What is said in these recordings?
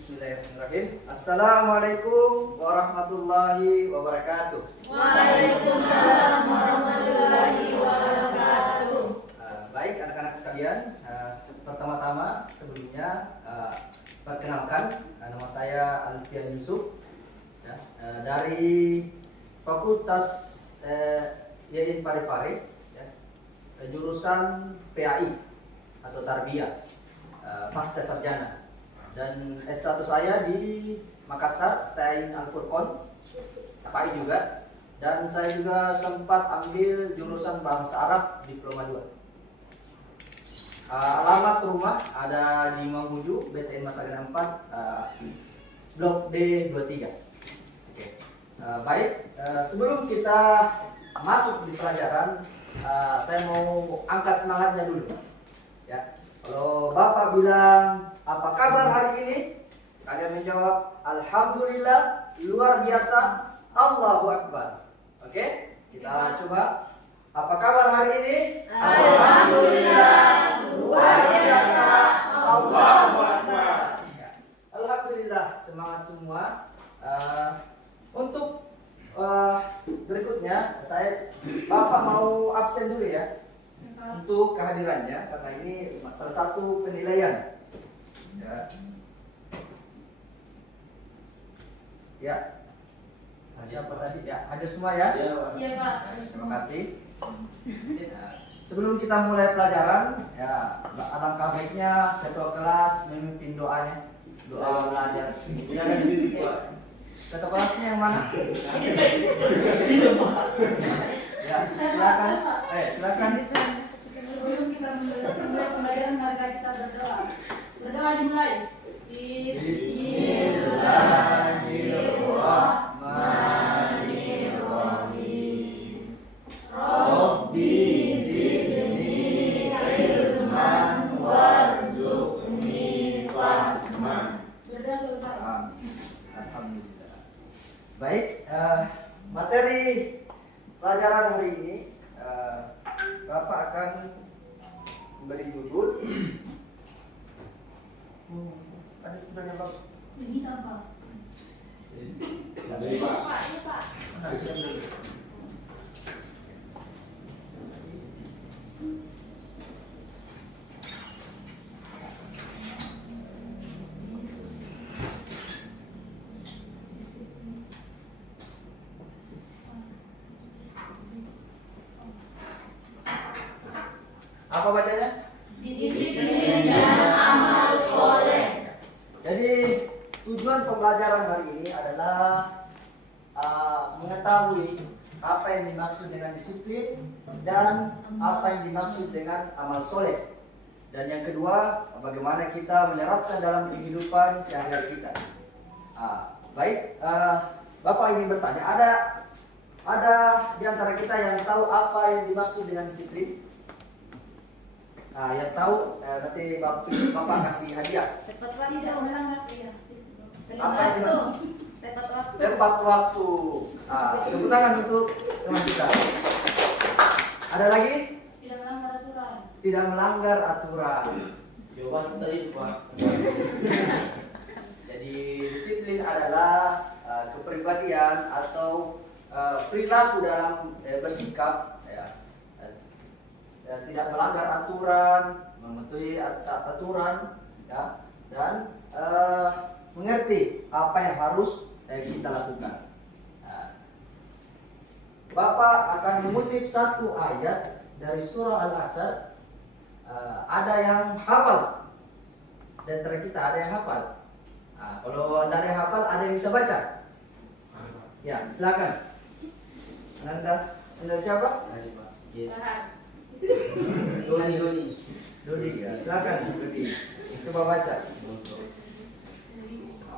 Bismillahirrahmanirrahim. Assalamualaikum warahmatullahi wabarakatuh. Waalaikumsalam warahmatullahi wabarakatuh. Baik anak-anak sekalian, pertama-tama sebelumnya perkenalkan, nama saya Alfian Yusuf dari Fakultas Yadin Parepare, jurusan PAI atau Tarbiyah, pasca sarjana. Dan S1 saya di Makassar, Stain Al-Furqon, PAI juga. Dan saya juga sempat ambil jurusan Bahasa Arab Diploma 2. Alamat rumah ada di Mamuju, BTN Masagana 4, Blok D23. Oke. Baik, sebelum kita masuk di pelajaran, saya mau angkat semangatnya dulu. Ya. Kalau Bapak bilang, apa kabar hari ini? Kalian menjawab, Alhamdulillah, luar biasa, Allahu Akbar. Oke? Kita coba. Apa kabar hari ini? Alhamdulillah, luar biasa, Allahu Akbar. Alhamdulillah, semangat semua. Untuk berikutnya, Bapak mau absen dulu ya untuk kehadirannya, karena ini salah satu penilaian. Ya. Siapa tadi? Ya, hadir semua ya? Iya, Pak. Terima kasih. Sebelum kita mulai pelajaran, ya alangkah baiknya ketua kelas memimpin doanya, doa belajar. Ketua kelasnya yang mana? Ya, silakan. Silakan. Sebelum kita mulai pembelajaran, mari kita berdoa. Berdoa dimulai. Bismillahirrahmanirrahim. Rabbi zidni ilman warzuqni fahman. Berdoa selesai. Alhamdulillah. Baik, materi pelajaran hari ini Bapak akan memberi judul. Ada sebenarnya Bapak. Ini apa? Pak. Apa bacanya? Disiplin dan amal soleh. Jadi tujuan pembelajaran hari ini adalah mengetahui apa yang dimaksud dengan disiplin dan apa yang dimaksud dengan amal soleh. Dan yang kedua, bagaimana kita menerapkan dalam kehidupan sehari-hari kita. Baik, Bapak ingin bertanya, ada di antara kita yang tahu apa yang dimaksud dengan disiplin? Yang tahu nanti Bapak kasih hadiah. Tidak melanggar ya. Apa yang dimaksud? Tepat waktu. Tepat waktu. Tepuk tangan untuk teman kita. Ada lagi? Tidak melanggar aturan. Tidak melanggar aturan. Jawaban tadi itu Pak. Jadi disiplin adalah kepribadian atau perilaku dalam bersikap, tidak melanggar aturan, mematuhi aturan, ya, dan mengerti apa yang harus kita lakukan. Bapak akan mengutip satu ayat dari surah Al-Asr. Ada yang hafal, dan antara kita ada yang hafal. Kalau ada yang hafal, ada yang bisa baca. Ya, silakan. Anda siapa? Dodi, ya. Silakan Dodi. Coba baca.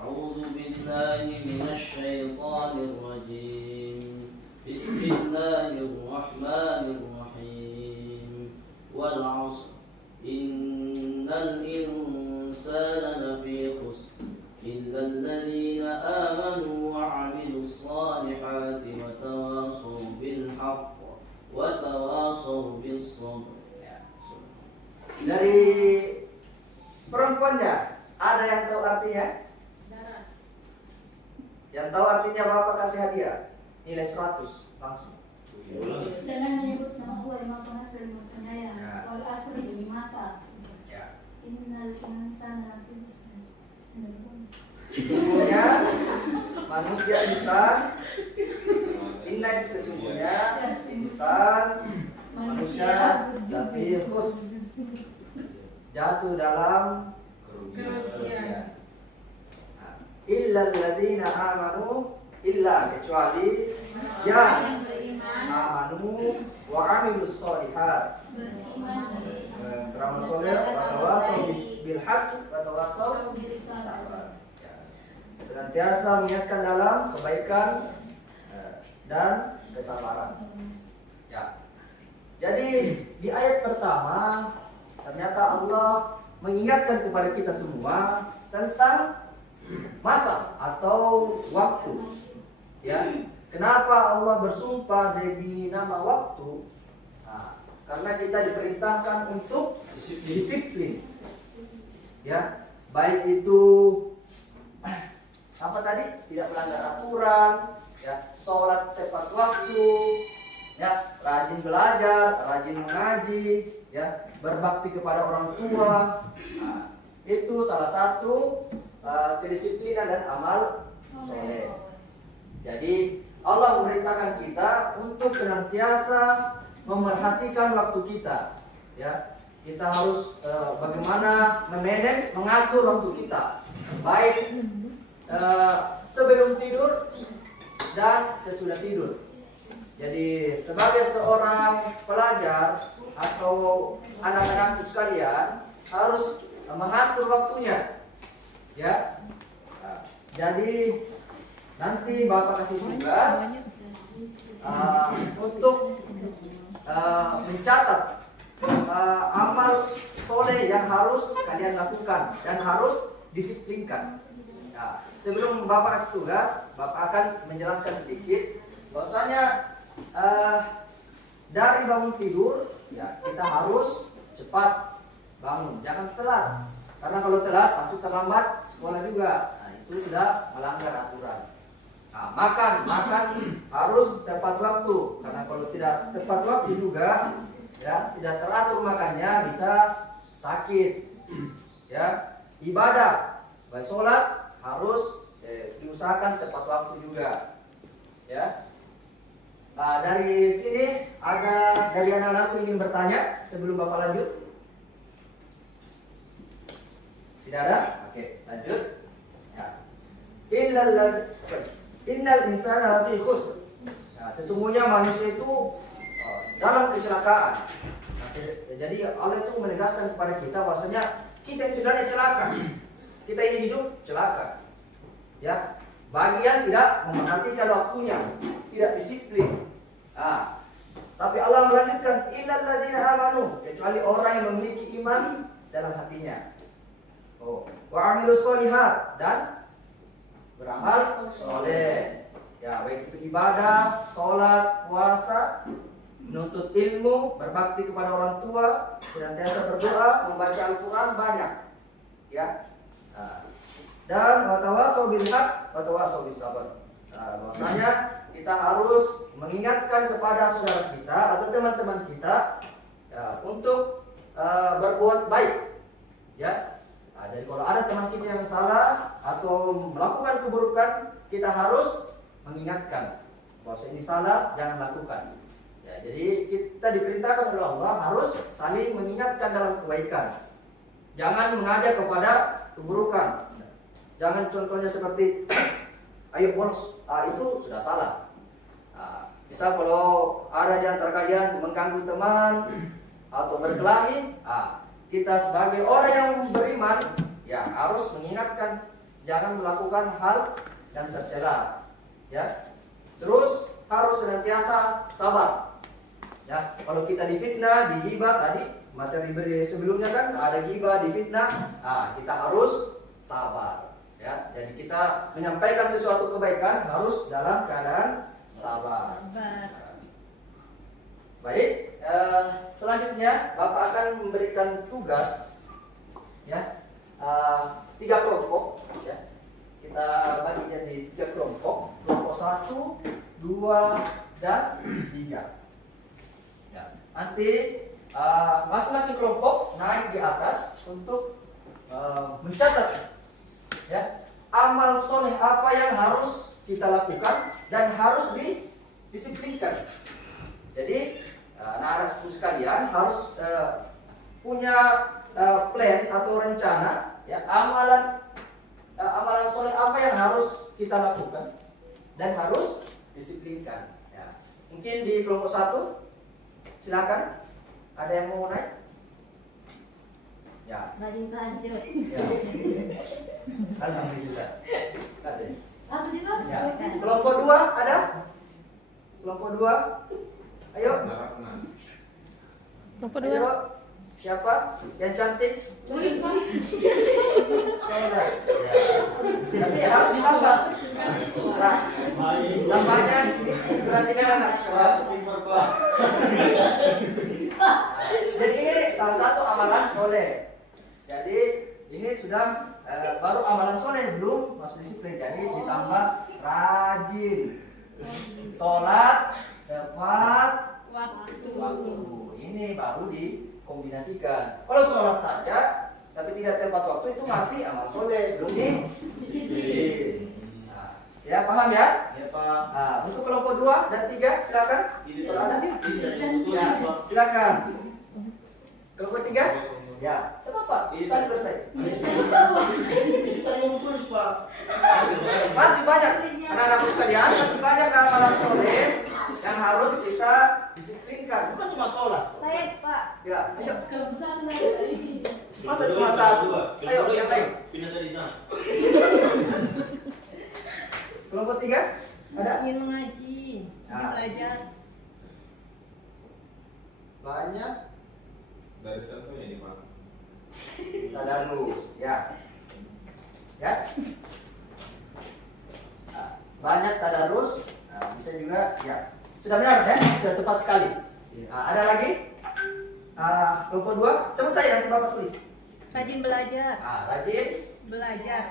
A'udzu billahi minasyaitonir rajim. Bismillahirrahmanirrahim. Wal 'ashr. Innal insana lafi khusr. إلا الذين آمنوا وعملوا الصالحات وتواصوا بالحق وتواصوا بالصبر. Dari perempuannya ada yang tahu artinya? Yang tahu artinya Bapak kasih hadiah. Nilai 100 langsung. Dengan menyebut nama Allah yang Maha Pengasih dan Maha Penyayang. Ya. Wal asri demi masa. Ya. Innal insana lafi khusr. Sesungguhnya manusia insan, inna itu sesungguhnya insan manusia tapi khus jatuh dalam kerugian. Nah, illa alladzina amanu illa kecuali yang amanu wa amilus sholihat beramal soleh wa tawasau bil haqq wa tawasau bis sabr. Senantiasa mengingatkan dalam kebaikan dan kesabaran. Ya. Jadi di ayat pertama ternyata Allah mengingatkan kepada kita semua tentang masa atau waktu. Ya. Kenapa Allah bersumpah demi nama waktu? Nah, karena kita diperintahkan untuk disiplin. Ya, baik itu apa tadi? Tidak melanggar aturan, ya, sholat tepat waktu, ya, rajin belajar, rajin mengaji, ya, berbakti kepada orang tua. Nah, itu salah satu kedisiplinan dan amal soleh. Jadi Allah memerintahkan kita untuk senantiasa memerhatikan waktu kita, ya. Kita harus bagaimana memanage, mengatur waktu kita, baik sebelum tidur dan sesudah tidur. Jadi sebagai seorang pelajar atau anak-anakku sekalian harus mengatur waktunya, ya. Nah, jadi nanti Bapak kasih tugas untuk mencatat amal soleh yang harus kalian lakukan dan harus disiplinkan. Nah, sebelum Bapak kasih tugas, Bapak akan menjelaskan sedikit bahwasanya dari bangun tidur, ya, kita harus cepat bangun, jangan telat. Karena kalau telat pasti terlambat sekolah juga. Nah, itu sudah melanggar aturan. Nah, makan harus tepat waktu. Karena kalau tidak tepat waktu juga, ya, tidak teratur makannya bisa sakit. Ya, ibadah, baik sholat harus diusahakan tepat waktu juga, ya. Nah, dari sini ada dari anak-anakku ingin bertanya sebelum Bapak lanjut. Tidak ada? Oke, lanjut. Ya. Innal insana lafi khusr. Nah, sesungguhnya manusia itu dalam kecelakaan. Nah, jadi Allah itu menegaskan kepada kita bahwasanya kita yang sebenarnya celaka. Kita ini hidup celaka, ya. Bagian tidak memperhatikan waktunya, tidak disiplin. Nah, tapi Allah melanjutkan illal ladzina amanu, kecuali orang yang memiliki iman dalam hatinya. Wa amilus sholihat, dan beramal soleh. Ya, baik itu ibadah, sholat, puasa, menuntut ilmu, berbakti kepada orang tua, senantiasa berdoa, membaca Al-Quran banyak, ya. Nah, dan watawasau bil haq, watawasau bis sabr. Nah, bahwasanya kita harus mengingatkan kepada saudara kita atau teman-teman kita, ya, untuk berbuat baik, ya. Nah, jadi kalau ada teman kita yang salah atau melakukan keburukan, kita harus mengingatkan bahwa ini salah, jangan lakukan. Ya, jadi kita diperintahkan oleh Allah harus saling mengingatkan dalam kebaikan. Jangan mengajak kepada keburukan. Jangan contohnya seperti ayo bolos, itu sudah salah. Misal kalau ada di antara kalian mengganggu teman atau berkelahi, kita sebagai orang yang beriman, ya, harus mengingatkan jangan melakukan hal yang tercela, ya. Terus harus senantiasa sabar. Ya, kalau kita difitnah, digibah tadi materi sebelumnya kan ada gibah, difitnah, kita harus sabar, ya. Jadi kita menyampaikan sesuatu kebaikan harus dalam keadaan sabar. Baik, selanjutnya Bapak akan memberikan tugas, ya, 3 kelompok, ya. Kita bagi jadi 3 kelompok. 2, dan 3. Ya. Nanti masing-masing kelompok naik di atas untuk mencatat ya amal soleh apa yang harus kita lakukan dan harus didisiplinkan. Jadi anak-anakku sekalian harus punya plan atau rencana ya amalan soleh apa yang harus kita lakukan dan harus disiplinkan. Ya. Mungkin di kelompok 1 silakan, ada yang mau naik? Ya. Rajin tahajud. Ya. Alhamdulillah. Ada. 1 juga? Ya. Kelompok 2 ada? Kelompok 2. Ayo. Kelompok Ayo. Siapa? Yang cantik? Wih, Pak. Saudara. Tapi harus ditambah. Nah, tambahnya di sini. Perhatikan anak. Jadi ini salah satu amalan soleh. Jadi ini sudah baru amalan soleh, belum masuk disiplin. Jadi ditambah rajin, sholat tepat waktu. Ini baru dikombinasikan. Kalau sholat saja tapi tidak tepat waktu itu masih amal soleh, belum disiplin. Nah, ya paham ya? Ya Pak. Nah, untuk kelompok 2 dan 3 silakan. Ini Kalau ada? betul Ya, Pak. silakan. Kelompok 3? Ya, tidak apa-apa. Saling bersaing. Kita yang terus Pak. Masih banyak anak-anakku sekalian, masih banyak amalan soleh yang harus kita disiplinkan. Bukan cuma sholat. Saya, Pak. Ya, ayo. Kalau besar lagi. Masa cuma satu? Ayo, yang lain. Pindah dari sana. Kelompok 3? Ada? ingin mengaji, ingin Ah. belajar. Banyak Dari contohnya ini Pak. tadarus. Ya. Ya. Nah, banyak tadarus. Nah, bisa juga ya. Sudah benar ya? Sudah tepat sekali. Nah, ada lagi? Kelompok 2, sebut saya nanti Bapak tulis. Rajin belajar, Rajin belajar.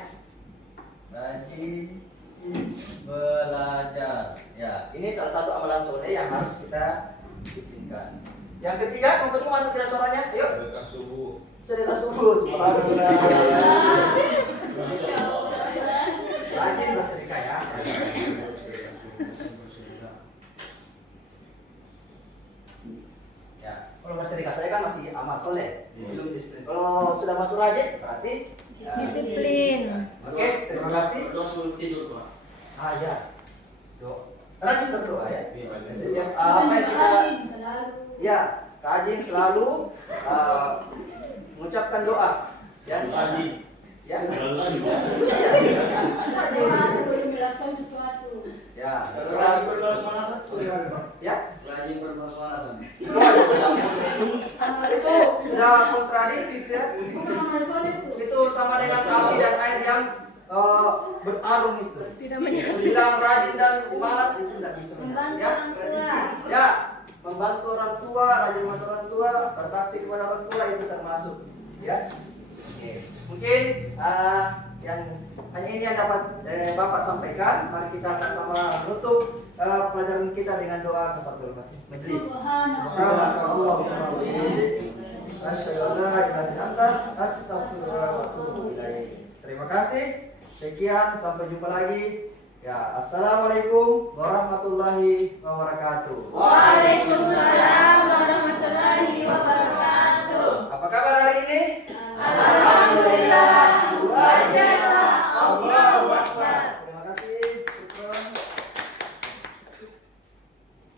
Belajar. Ya, ini salah satu amalan soleh yang harus kita disiplinkan. Yang ketiga, kelompok 3 masa tidak suaranya? Ayo, Sedekah subuh. sedekah subuh. Subhanallah. Rajin bersedekah ya. Ya, kalau bersedekah saya kan masih amal soleh, belum disiplin. Kalau sudah masuk rajin, berarti Disiplin. Oke, terima kasih. Berdoa sebelum tidur Pak. Ya. Rajin berdoa ya. Iya, rajin. Setiap Bukan apa yang kita rajin, selalu. ya rajin selalu mengucapkan doa. Ya. Rajin. Ya. Doa sebelum melakukan sesuatu. Ya. Rajin berpanasan. Ya. Rajin berpanasan. Itu sudah kontradiksi itu ya. Bukan amal soleh tuh. Itu sama dengan api dan air yang bertarung itu. Tidak menyerah. Bilang rajin dan malas itu tidak bisa. Membantu Ya. orang tua. Ya, membantu orang tua, rajin membantu orang tua, berbakti kepada orang tua itu termasuk. Ya. Oke. Mungkin yang hanya ini yang dapat Bapak sampaikan. Mari kita sama-sama menutup pelajaran kita dengan doa kafaratul majelis. Subhanallah. Asyhadu an la ilaha illa anta astaghfiruka wa atubu ilaik. Terima kasih. Sekian, sampai jumpa lagi. Ya, assalamualaikum warahmatullahi wabarakatuh. Waalaikumsalam